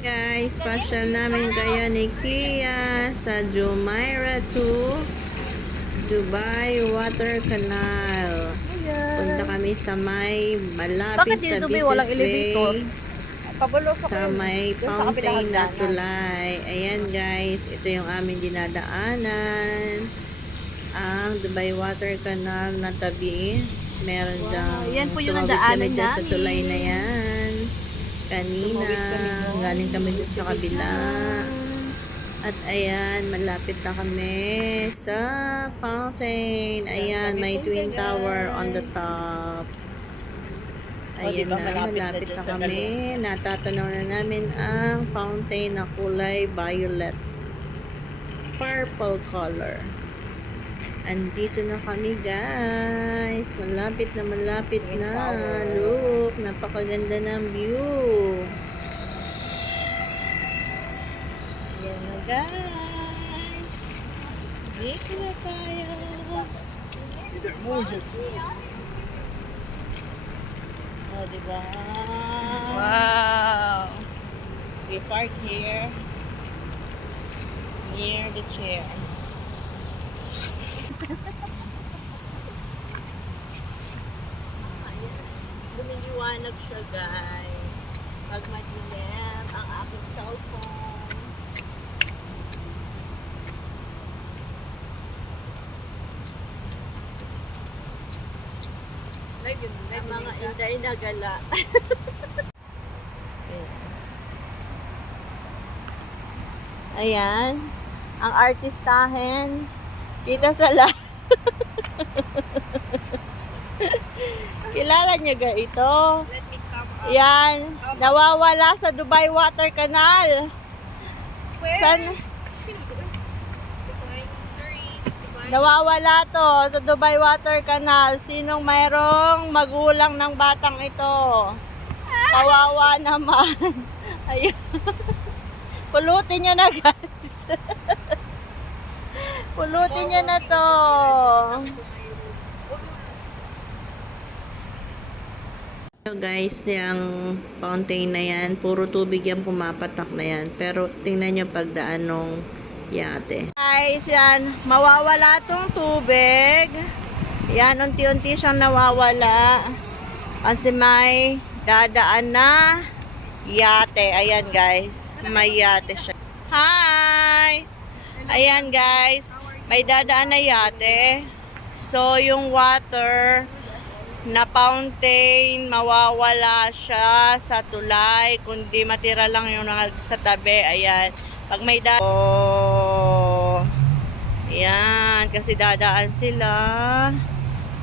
Guys, pasyal namin kayo ni Kia sa Jumeirah to Dubai Water Canal. Punta kami sa may malapit sa Business Bay, sa may fountain na tulay. Ayan guys, ito yung aming dinadaanan, ang Dubai Water Canal na tabi. Meron Yan po yung tumawid kami nadaanan dyan sa namin. tulay na yan kanina. Galing kami dun sa kabila. At ayan, malapit na kami sa fountain. Ayan, may twin tower on the top. Ayan na, malapit na kami. Natatanaw na namin ang fountain na kulay violet, purple color. Andito na kami guys. Malapit na Look, napakaganda ng view. Ayan na guys. Dito na tayo. Oh, diba? Wow! We park here near the chair. Lumiliwanag siya guys. Pag madilim ang aking cellphone. Ang mga inday na gala. Ayan. Ang artistahin. Kita sa Kilala niyo ga ito? Let me come up. Yan. Nawawala sa Dubai Water Canal. Where? San? Sorry. Nawawala to sa Dubai Water Canal. Sinong mayroong magulang ng batang ito? Kawawa naman. Ayun. Pulutin nyo na guys. Pulutin nyo na to. So guys, yung fountain na yan, puro tubig yan, pumapatak na yan. Pero tingnan nyo pagdaan ng yate. Guys, yan, mawawala tong tubig. Yan, unti-unti siyang nawawala. Kasi may dadaan na yate. Ayan guys, may yate siya. Hi! Ayan guys, may dadaan na yate. So, yung water na fountain, mawawala siya sa tulay, kundi matira lang yung sa tabi. Ayan, pag may ayan, kasi dadaan sila,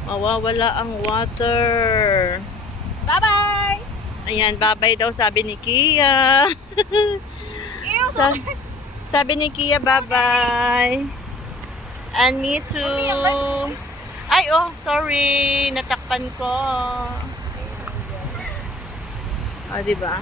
mawawala ang water. Bye-bye! Ayan, bye-bye daw sabi ni Kia. Sabi ni Kia, bye-bye. And me too. Ay, oh, sorry. Natakpan ko. Oh, diba?